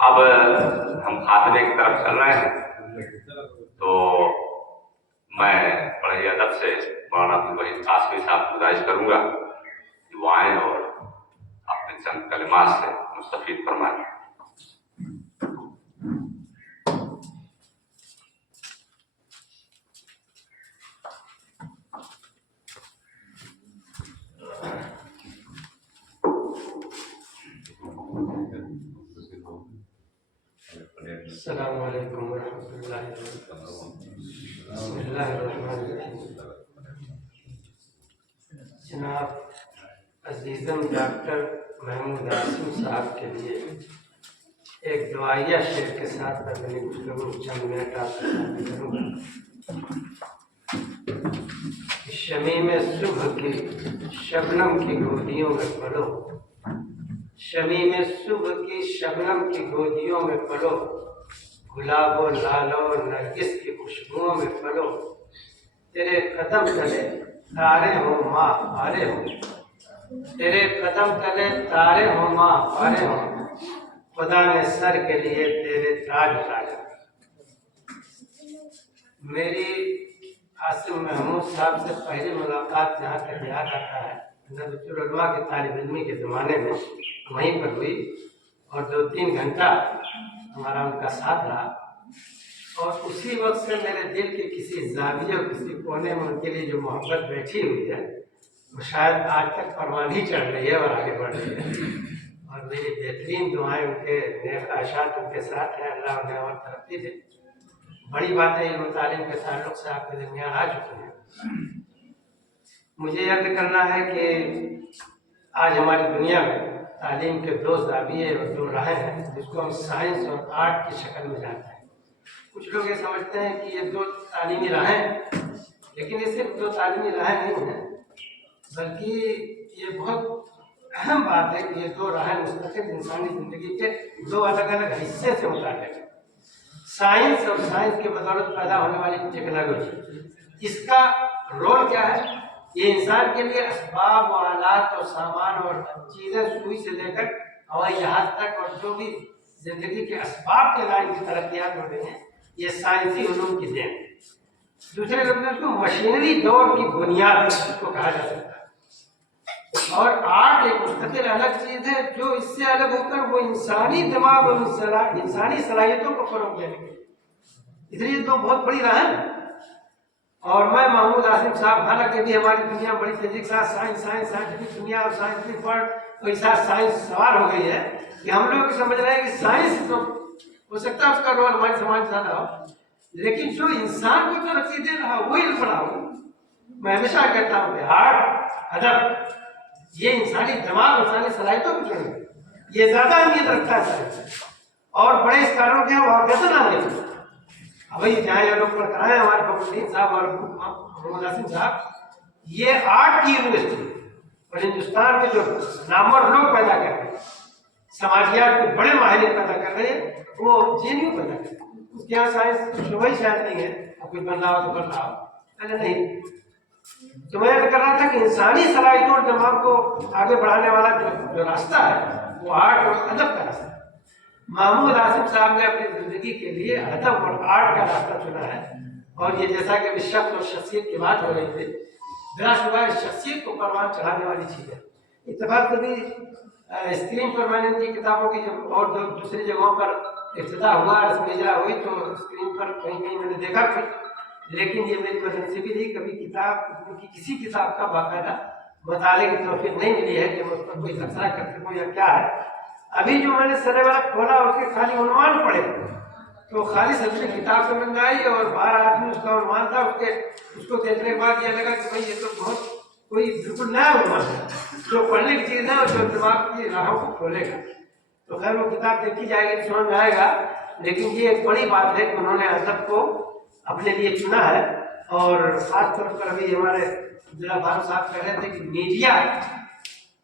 اب ہم خاتمے کی طرف چل رہے ہیں، تو میں بڑے ہی ادب سے مولانا عبدالوحید قاسمی صاحب کو گزارش کروں گا کہ وہ آئیں اور اپنے چند کلمات سے مستفید فرمائیں۔ السلام علیکم ورحمۃ اللہ وبرکاتہ۔ بسم اللہ الرحمن الرحیم۔ جناب عزیزم ڈاکٹر محمود عاصم صاحب کے لیے ایک دعائیہ شعر کے ساتھ میں اپنی گفتگو چند منٹ آپ کے سامنے کروں گا۔ شمیم صبح کی شبنم کی گودیوں میں پلو، شمیم صبح کی شبنم کی گودیوں میں پلو، گلاب و لال و نرگس کی خوشبوؤں میں پلو، تیرے قدم تلے تارے ہوں ماں پارے ہوں، تیرے قدم تلے تارے ہوں ماں پارے ہوں، خدا نے سر کے لیے تیرے تاج اتارے۔ میری عاصم محمود صاحب سے پہلی ملاقات جہاں تک یاد آتا ہے ندوۃ العلماء کے طالب علمی کے زمانے میں وہیں پر ہوئی، اور 2-3 گھنٹہ ہمارا ان کا ساتھ رہا، اور اسی وقت سے میرے دل کے کسی زاویے اور کسی کونے میں ان کے لیے جو محبت بیٹھی ہوئی ہے وہ شاید آج تک پروان ہی چڑھ رہی ہے اور آگے بڑھ رہی ہے، اور میری بہترین دعائیں ان کے نیک خواہشات ان کے ساتھ ہیں۔ اللہ انہیں اور ترقی دے۔ بڑی باتیں علم و تعلیم کے تعلق سے آپ کے درمیان آ چکی ہیں۔ مجھے یاد کرنا ہے کہ آج ہماری دنیا میں تعلیم کے 2 زاویے اور 2 راہیں ہیں، جس کو ہم سائنس اور آرٹ کی شکل میں جانتے ہیں۔ کچھ لوگ یہ سمجھتے ہیں کہ یہ 2 تعلیمی راہیں ہیں، لیکن یہ صرف 2 تعلیمی راہیں نہیں ہیں، بلکہ یہ بہت اہم بات ہے کہ یہ 2 راہیں مستقل انسانی زندگی کے 2 الگ الگ حصے سے متعلق ہیں۔ سائنس اور سائنس کی بدولت پیدا ہونے والی ٹیکنالوجی، اس کا رول کیا ہے؟ یہ انسان کے لیے اسباب و آلات اور سامان اور چیزیں سوئی سے لے کر ہوائی جہاز تک اور جو بھی زندگی کے اسباب کے لائن کی ترقیات ہو رہی ہیں، یہ سائنسی علوم کی دین ہے۔ دوسرے لفظوں کو مشینری دور کی بنیاد اس کو کہا جا سکتا ہے۔ اور آرٹ ایک مستقل الگ چیز ہے جو اس سے الگ ہو کر وہ انسانی دماغ اور انسانی صلاحیتوں کو فروغ دینے کے لیے، اس لیے 2 بہت بڑی راہ ہیں۔ اور میں محمود عاصم صاحب، حالانکہ بھی ہماری دنیا بڑی تیزی کے ساتھ سائنٹیفک دنیا اور سائنٹیفک ورلڈ کے ساتھ سائنس سوار ہو گئی ہے کہ ہم لوگ سمجھ رہے ہیں کہ سائنس تو ہو سکتا ہے اس کا رول ہمارے سماج میں زیادہ ہو، لیکن جو انسان کو ترقی دے رہا وہی بڑا ہو۔ میں ہمیشہ کہتا ہوں کہ آرٹ، ادب، یہ انسانی دماغ انسانی صلاحیتوں کو جوڑے، یہ زیادہ اہمیت رکھتا ہے سائنس، اور بڑے اسکالروں کے واقعات اہمیت۔ ابھی جہاں یہ لوگ پڑھ کرائے ہمارے فخرالدین صاحب اور محمود عاصم صاحب، یہ آرٹ کی یونیورسٹی، اور ہندوستان میں جو نامور لوگ پیدا کر رہے ہیں، سماجیات کے بڑے ماہرین پیدا کر رہے ہیں، وہ جینیو پیدا کر رہے ہیں۔ اس کے یہاں سائنس شعبہ ہی شاید نہیں ہے، اب کوئی بن رہا ہو تو بن رہا ہو، پہلے نہیں۔ تو میں یہ کر رہا تھا کہ انسانی صلاحیتوں اور دماغ کو آگے بڑھانے والا جو راستہ ہے وہ آرٹ اور ادب کا راستہ ہے۔ محمود عاصم صاحب نے اپنی زندگی کے لیے ادب اور آرٹ کا راستہ چنا ہے، اور یہ جیسا کہ شخص اور شخصیت کی بات ہو رہی تھی، بلا شبہ اس شخصیت کو پروان چڑھانے والی چیز ہے۔ اتفاق کبھی اسکرین پر میں نے ان کی کتابوں کی جب اور دوسری جگہوں پر ابتدا ہوا، رسم اجرا ہوئی، تو اسکرین پر کہیں کہیں میں نے دیکھا پھر، لیکن یہ میری بدنصیبی تھی، کبھی کتاب کی کسی کتاب کا باقاعدہ مطالعے کی توفیق نہیں ملی ہے کہ میں اس پر کوئی تبصرہ کر سکوں یا کیا ہے۔ ابھی جو میں نے سرے والا کھولا اس کے خالی عنوان پڑھے تو خالی سبزی کتاب سمجھ میں آئی، اور 12 آدمی اس کا عنوان تھا، اس کو دیکھنے کے بعد یہ لگا کہ بھائی یہ تو بہت کوئی بالکل نیا عنوان ہے جو پڑھنے کی چیز ہے اور جو دماغ کی راہوں کو کھولے گا۔ تو خیر وہ کتاب دیکھی جائے گی، سمجھ میں آئے گا، لیکن یہ ایک بڑی بات ہے کہ انہوں نے ادب کو اپنے لیے چنا ہے۔ اور خاص طور پر ابھی ہمارے عبداللہ فاروق صاحب کہہ رہے تھے کہ میڈیا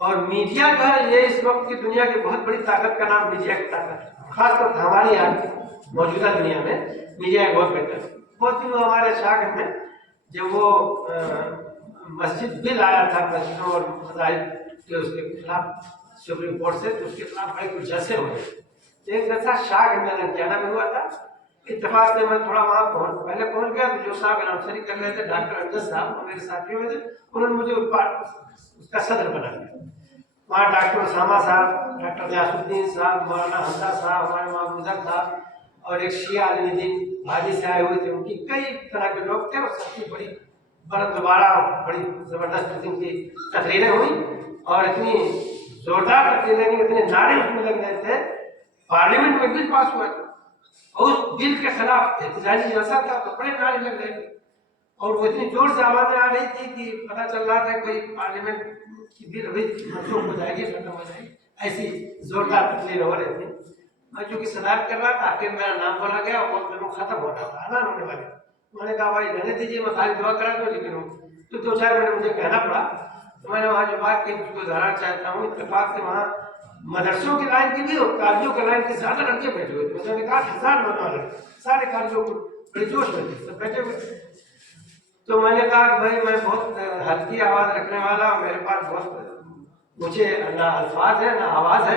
جو ہے یہ اس وقت کی دنیا کی بہت بڑی طاقت کا نام میڈیا کی طاقت ہے، خاص طور پر ہماری یہاں موجودہ دنیا میں میڈیا ایک بہت بہتر ہے۔ بہت دنوں ہمارے شاگرد میں جب وہ مسجد بل آیا تھا مسجدوں اور مذاہب کے اس کے خلاف سپریم کورٹ سے، تو اس کے خلاف بڑے کچھ جلسے ہو گئے۔ एक जैसा शाह के मेरा लुधियाना में हुआ था। इत्तेफाक से मैं थोड़ा वहाँ पहले पहुँच गया, तो जो साहब अनाउंसरी कर रहे थे डॉक्टर अमजद साहब, वो मेरे साथियों में थे, उन्होंने मुझे उसका सदर बना दिया। वहाँ डॉक्टर उसामा साहब, डॉक्टर गयासुद्दीन साहब, मौलाना हमजा साहब, हमारे महबूजर साहब और एक शिया अलीदीन भाजी से आए हुए थे, उनकी कई तरह के लोग थे और सबकी बड़ी दोबारा बड़ी जबरदस्त किस्म की तकरीरें हुई और इतनी जोरदार तकरीरें, इतने नारे उसमें लग रहे थे। पार्लियामेंट में बिल पास हुआ था और उस बिल के खिलाफ एहतजाजी जलसा था, तो बड़े नारे लग रहे थे और वो इतनी जोर से आवाजें आ रही थी कि पता चल रहा था कोई पार्लियामेंट की बिल अभी मंसूख हो जाएगी, खत्म हो जाएगी, ऐसी जोरदार तकरीर हो रही थी। मैं चूंकि सदारत कर रहा था, आखिर मेरा नाम बोला गया और वो खत्म हो रहा था, ऐलान होने वाले। मैंने कहा भाई रहने दीजिए, मैं खाली दुआ करा दूं, लेकिन तो 2-4 मिनट मुझे कहना पड़ा। तो मैंने वहाँ जो बात कही उसको दोहराना चाहता हूँ। इत्तेफाक से वहाँ मदरसों की लाइन की भी और कॉलेजों की लाइन के ज्यादा लड़के बैठे हुए थे। मैंने कहा 1000 नौजवान, सारे कॉलेजों को बड़े जोश में थे, सब बैठे हुए थे। तो मैंने कहा भाई मैं बहुत हल्की आवाज रखने वाला, मेरे पास बहुत मुझे ना अल्फाज है ना आवाज है,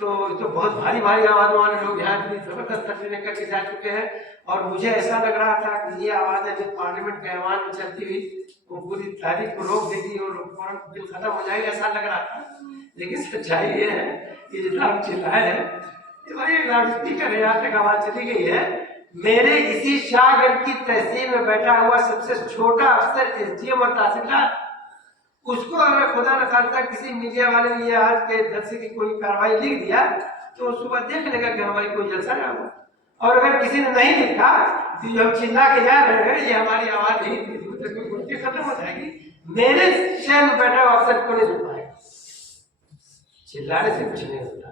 तो बहुत भारी भारी आवाज वाले लोग यहाँ इतनी जबरदस्त तकरीरें करके जा चुके हैं और मुझे ऐसा लग रहा था कि ये आवाज है जो पार्लियामेंट के ऐवान में चलती हुई वो पूरी तारीख को रोक देगी और फौरन बिल खत्म हो जाएगा, ऐसा लग रहा था। लेकिन सच्चाई ये है कि जितना हम चिल्लाए हैं, भाई लाउडस्पीकर है, यहाँ तक आवाज चली गई है। मेरे इसी शाहगंज की तहसील में बैठा हुआ सबसे छोटा अफसर एसडीएम और तहसीलदार, उसको अगर खुदा न खास्ता किसी मीडिया वाले ने ये आज के जलसे की कोई कार्रवाई लिख दिया तो वो सुबह देख लेगा कि हमारी कोई जलसा ना हुआ। और अगर किसी ने नहीं लिखा तो जो हम चिल्ला के जा रहे हैं ये हमारी आवाज नहीं थी, खत्म हो जाएगी। मेरे शहर में बैठा हुआ अफसर को नहीं सुन पाएगा, चिल्लाने से कुछ नहीं होता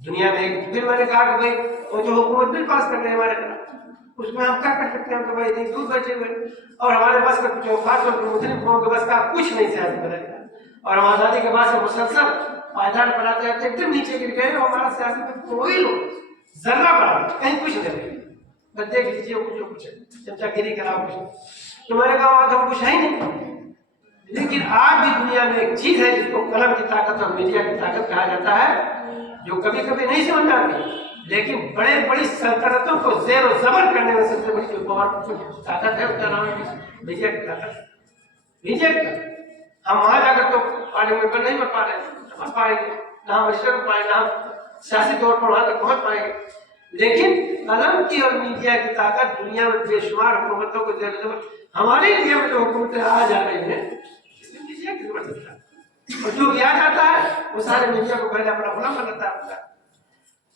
दुनिया में। फिर मैंने कहा कि भाई वो जो हुकूमत बिल पास कर रहे हैं हमारे खिलाफ, उसमें हम क्या कर सकते हैं? हम तो भाई इतनी दूर बैठे हुए और हमारे बस का कुछ खास तौर पर मुस्लिम कौम के बस का कुछ नहीं सियासी बदलेगा और हम आजादी के बाद से मुसलसल पायदान बनाते हैं, एकदम नीचे गिर गए और हमारा सियासी में कोई लोग जर्रा बना कहीं कुछ नहीं रहे। बस देख लीजिए कुछ चमचागिरी कराओ कुछ। तो मैंने कहा आज हम कुछ है ही नहीं। लेकिन आज भी दुनिया में एक चीज है जिसको कलम की ताकत और मीडिया की ताकत कहा जाता है, जो कभी कभी नहीं समझ में आती, लेकिन बड़े बड़ी सल्तनतों को जेर और जबर करने में सबसे बड़ी जो पावरफुल ताकत है उसका नाम है मीडिया की ताकत। मीडिया की हम वहां जाकर तो पार्लियामेंट में नहीं बढ़ पाएंगे, ना हम रजिस्टर कर पाएंगे, ना सियासी तौर पर वहां तक पहुंच पाएंगे, लेकिन कलम की और मीडिया की ताकत दुनिया में बेशुमार हुकूमतों को जेर जबर। हमारे इंडिया में जो हुकूमतें आ जा रही हैं मीडिया की जबरदस्त है और जो भी आ जाता है वो सारे मीडिया को पहले अपना गुलाम बनाता है।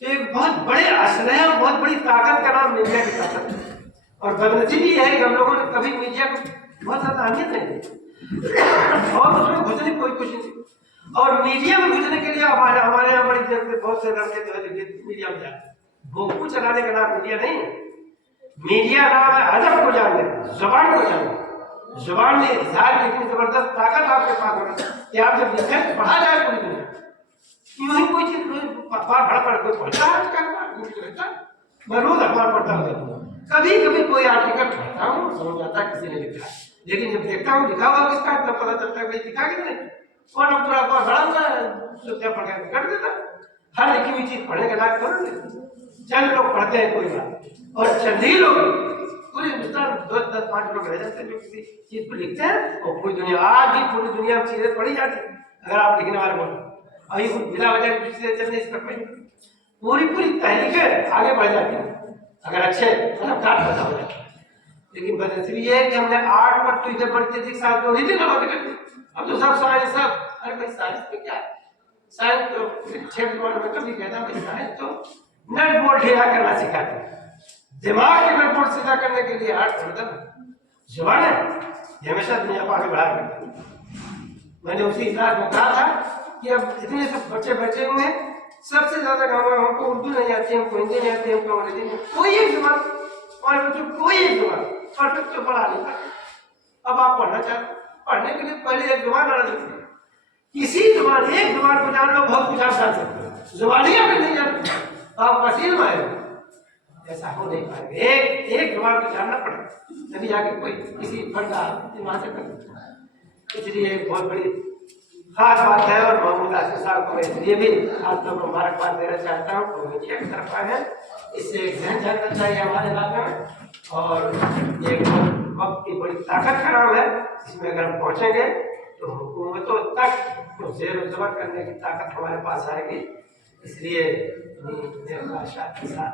तो एक बहुत बड़े असर है और बहुत बड़ी ताकत का नाम मीडिया की ताकत है। और बदनसीबी है कि हम लोगों ने कभी मीडिया को बहुत ज्यादा अहमियत नहीं दी और उसमें घुसने की कोई कोशिश नहीं। और मीडिया में घुसने के लिए हमारे यहाँ बड़ी देर से बहुत से लड़के जो है मीडिया में जाते हैं। भोंपू चलाने का नाम मीडिया नहीं है। मीडिया नाम है अदब को जानने, जुबान को जानने। जुबान में इजहार की इतनी जबरदस्त ताकत आपके पास होगी कि आप जब लिखें तो पढ़ा जाए पूरी दुनिया। क्यों ही कोई चीज अखबार पढ़ कोई पढ़ता है आजकल? मैं रोज अखबार पढ़ता हूँ, कभी कभी कोई आर्टिकल पढ़ता हूँ, समझ आता है किसी ने लिखा है, लेकिन जब देखता हूँ लिखा हुआ किसका तब पता चलता है भाई लिखा किसने। और अब पूरा अखबार बड़ा हुआ है तो क्या पढ़ के कर देता। हर लिखी हुई चीज पढ़ने के लायक करो, चंद लोग पढ़ते हैं कोई बात, और चंद ही लोग पूरे हिंदुस्तान 10-5 लोग रह जाते हैं जो किसी चीज को लिखते हैं और पूरी दुनिया आज भी पूरी दुनिया में चीजें पढ़ी जाती है। अगर आप लिखने वाले बोलो अभी बिना वजह किसी चल नहीं सकते, पूरी तहरीकें आगे बढ़ जाती है अगर अच्छे मतलब काट पता हो जाए। लेकिन बदनसीबी ये है कि हमने आर्ट पर तो इधर बढ़ते थे साथ जो नहीं थे ना करते, अब तो सब साइंस सब। अरे भाई साइंस में क्या है? साइंस तो 6 में कभी कहता भाई साइंस तो नट बोल्ट हिला करना सिखाते हैं, दिमाग के नट बोल्ट सीधा करने के लिए आर्ट मतलब जुबान है, ये हमेशा दुनिया को आगे बढ़ा करती है। मैंने उसी इजलास में कहा था कि अब इतने सब बच्चे बैठे हुए हैं, सबसे ज्यादा हमको उर्दू नहीं आती, हमको हिंदी नहीं आती, हमको अंग्रेजी नहीं, कोई एक जुबान और बच्चों कोई एक जुबान परफेक्ट तो पढ़ा नहीं पाते। अब आप पढ़ना चाहते, पढ़ने के लिए पहले एक जुबान आना जरूरी है। किसी जुबान एक जुबान को जान लो बहुत कुछ आप जान सकते हो, जुबान ही आपने नहीं जानते आप वसील में आए, ऐसा हो नहीं पाएगा। एक जुबान को जानना पड़ेगा तभी जाके कोई किसी फंड वहां से कर। इसलिए एक बहुत बड़ी खास बात है। और महमूद आसिफ साहब को मैं इसलिए भी खास तौर पर मुबारकबाद देना चाहता हूँ कि मीडिया की तरफ आए हैं। इससे एक जहन जानना चाहिए हमारे इलाके में, और ये वक्त की बड़ी ताकत का नाम है, इसमें अगर हम पहुँचेंगे तो हुकूमतों तक तो जेर व ज़बर करने की ताकत हमारे पास आएगी। इसलिए मेरे ख्वाहिशात के साथ